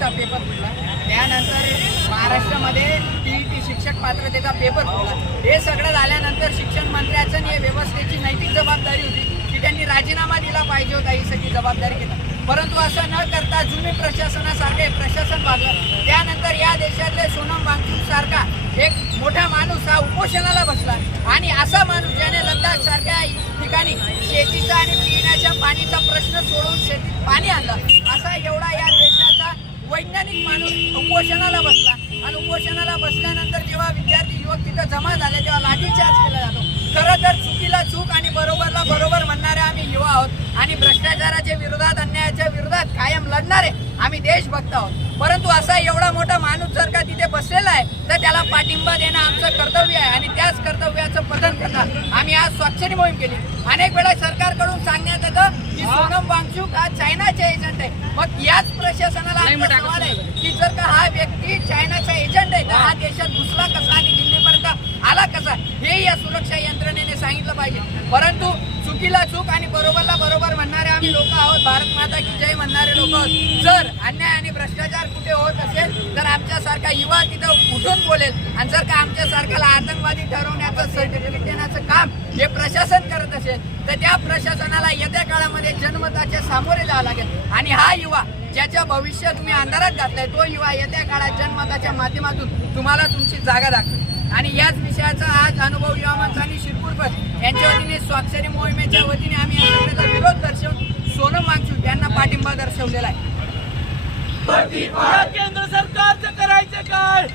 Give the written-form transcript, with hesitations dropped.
चा पेपर फुटला, त्यानंतर महाराष्ट्रामध्ये टीईटी शिक्षक पात्रतेचा पेपर फुटला। हे सगळं झाल्यानंतर शिक्षण मंत्र्याचं आणि व्यवस्थेची नैतिक जबाबदारी होती की त्यांनी राजीनामा दिला पाहिजे होता, ही सगळी जबाबदारी घेतली। परंतु असं न करता जुनी प्रशासनासारखे प्रशासन वागलं। त्यानंतर या देशातले सोनम वांगचुक सारखा एक मोठा माणूस हा उपोषणाला बसला आणि असा माणूस ज्याने लद्दाख सारख्या ठिकाणी शेतीचा आणि पिण्याच्या पाणीचा प्रश्न सोडवून शेतीत पाणी आणलं, असा एवढा या देशाचा वैज्ञानिक माणूस उपोषणाला बसला। आणि उपोषणाला बसल्यानंतर जेव्हा विद्यार्थी युवक तिथं जमा झाले तेव्हा लाठीचार्ज केला जातो। खरं तर चुकीला चूक आणि बरोबरला बरोबर म्हणणारे आम्ही युवा आहोत आणि भ्रष्टाचाराच्या विरोधात, अन्यायाच्या विरोधात कायम लढणारे आम्ही देशभक्त आहोत। परंतु असा एवढा मोठा माणूस जर का तिथे बसलेला आहे तर त्याला पाठिंबा देणं आमचं कर्तव्य आहे आणि त्याच कर्तव्याचं पालन करता आम्ही आज स्वाक्षरी मोहीम केली। अनेक वेळा सरकारकडून सांगण्यात येतं की सोनम वांगचुक हा चायनाचे एजंट आहे। मग याच प्रशासनाला सवाल आहे की जर का हा व्यक्ती चायनाचा एजंट आहे तर हा देशात घुसला कसा आणि दिल्लीपर्यंत आला कसा, हे या सुरक्षा यंत्रणेने सांगितलं पाहिजे। परंतु चुकीला चूक आणि बरोबरला बरोबर म्हणणारे आम्ही लोक आहोत, भारत माता की जय म्हणणारे लोक आहोत। जर अन्याय आणि भ्रष्टाचार कुठे होत असेल तर आमच्यासारखा युवा तिथं उठून बोलेल आणि जर का आमच्यासारख्याला आतंकवादी ठरवण्याचं सर्टिफिकेट देण्याचं काम हे प्रशासन करत असेल तर त्या प्रशासनाला येत्या काळामध्ये जनमताच्या सामोरे जावं लागेल। आणि हा युवा ज्याच्या भविष्य तुम्ही अंधारात घातलाय तो युवा येत्या काळात जनमताच्या माध्यमातून तुम्हाला तुमची जागा दाखवेल। आणि याच विषयाचा आज अनुभव युवा मंच आणि शिरपूर बस यांच्या वतीने स्वाक्षरी मोहिमेच्या वतीने आम्ही या सगळ्याचा विरोध दर्शवून सोनम वांगचुक यांना पाठिंबा दर्शवलेला आहे। केंद्र सरकारचं करायचं काय?